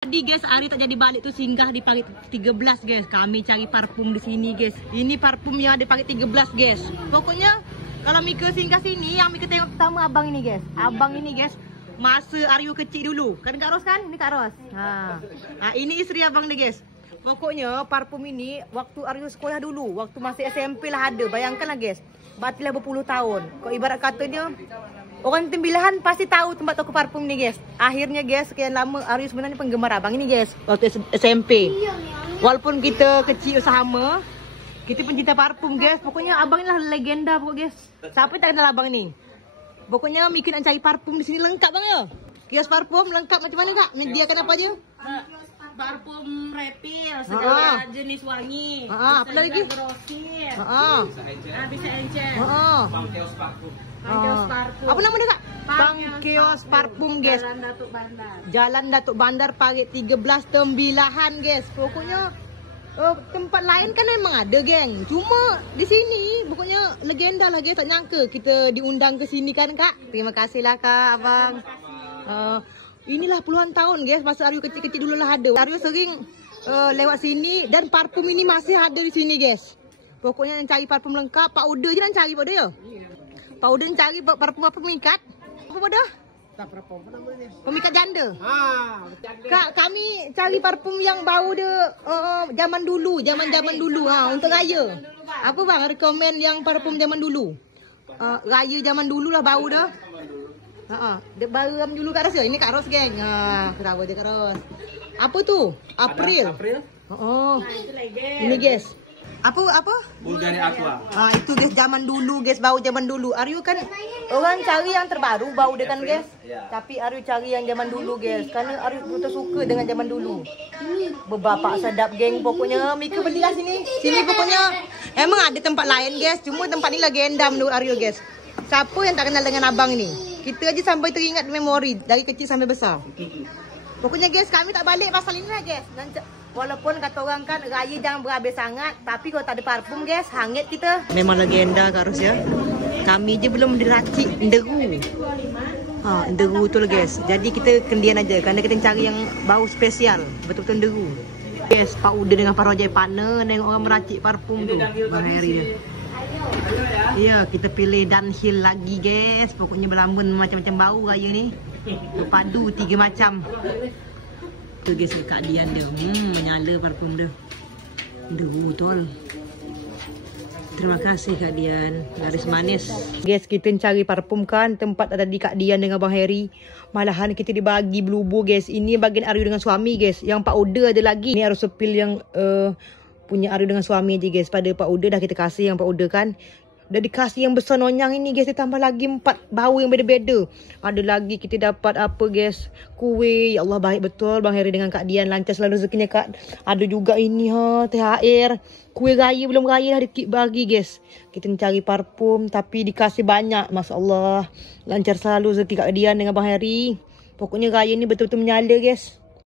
Tadi guys, Ari tak jadi balik tu singgah di parit 13 guys. Kami cari parfum di sini guys. Ini parfum yang ada parit 13 guys. Pokoknya kalau Mika singgah sini, yang Mika tengok pertama abang ini guys. Abang ini guys, masa Aryo kecil dulu. Kan Kak Ros kan? Ini Kak Ros. Ini isteri abang ni guys. Pokoknya parfum ini waktu Aryo sekolah dulu, waktu masih SMP lah ada. Bayangkanlah guys, batilah berpuluh tahun. Kau ibarat katanya orang tembilahan pasti tahu tempat toko parfum ni guys. Akhirnya guys, sekian lama Aryo sebenarnya penggemar abang ini guys. Waktu SMP. Walaupun kita kecil sama, kita pencinta parfum guys. Pokoknya abang ni lah legenda pokok guys. Siapa tak kenal abang ni? Pokoknya Mika nak cari parfum di sini lengkap bang ya. Kios parfum lengkap macam mana Kak? Menyediakan apa aja? Parfum refill segala jenis wangi. Apa lagi? Grosir. Bisa encer. Kios parfum. Apa nama dia Kak? Bang Kios Parfum guys. Jalan Datuk Bandar. Jalan Datuk Bandar parit 13 Tembilahan guys. Pokoknya tempat lain kan memang ada geng. Cuma di sini pokoknya legenda lah guys. Tak nyangka kita diundang ke sini kan Kak. Terima kasih lah Kak abang. Inilah puluhan tahun guys, masa Aryo kecil-kecil dulu lah ada. Aryo sering lewat sini dan parfum ini masih ada di sini guys. Pokoknya yang cari parfum lengkap, Pak Uda je nak cari Pak Uda ya. Pak Uda cari parfum apa pemikat? Apa Pak Uda? Pemikat janda. Kak, kami cari parfum yang bau dia zaman dulu, zaman-zaman dulu untuk raya. Apa bang rekomen yang parfum zaman dulu? Raya zaman dulu lah bau dia. Dia baru dulu Kak Ros ya. Ini Kak Ros geng. Kenapa je Kak Ros? Apa tu? April. Ini guys. Apa? Bulgari Aqua. Itu guys zaman dulu guys, bau zaman dulu. Aryo kan orang cari yang terbaru bau dia kan guys. Tapi Aryo cari yang zaman dulu guys. Karena Aryo betul suka dengan zaman dulu. Berbapak sedap geng. Pokoknya Mika belilah sini. Sini pokoknya emang ada tempat lain guys. Cuma tempat ni legenda menurut Aryo guys. Siapa yang tak kenal dengan abang ni? Kita aja sampai teringat memori dari kecil sampai besar. Pokoknya guys, kami tak balik pasal ini lah guys. Walaupun kata orang kan raya jangan berhabis sangat, tapi kalau tak ada parfum guys, hangit kita. Memang legenda Kak Ros ya. Kami je belum diracik deru. Deru tu lah guys. Jadi kita kendian aja kerana kita cari yang bau spesial, betul-betul deru. Guys, Pak Uda dengan Pak Rojai partner nengok orang meracik parfum tu. Bang Heri dia. Ya, kita pilih downhill lagi guys. Pokoknya berlambun macam-macam bau raya ni. Padu 3 macam. Tu guys Kak Dian dia. Menyala parfum dia. Deru betul. Terima kasih Kak Dian. Laris manis. Guys, kita cari parfum kan. Tempat ada di Kak Dian dengan Bang Heri. Malahan kita dibagi belubu guys. Ini bagian Aryo dengan suami guys. Yang Pak Uda ada lagi. Ini Aryo sepil yang punya Aryo dengan suami aja guys. Pada Pak Uda dah kita kasih yang Pak Uda kan. Dah dikasih yang besar nonyang ini guys. Ditambah lagi 4 bau yang beda-beda. Ada lagi kita dapat apa guys. Kuih. Ya Allah baik betul Bang Heri dengan Kak Dian. Lancar selalu rezekinya Kak. Ada juga ini THR. Kuih raya belum raya dah bagi guys. Kita cari parfum tapi dikasih banyak. Masya Allah. Lancar selalu rezeki Kak Dian dengan Bang Heri. Pokoknya raya ni betul-betul menyala guys.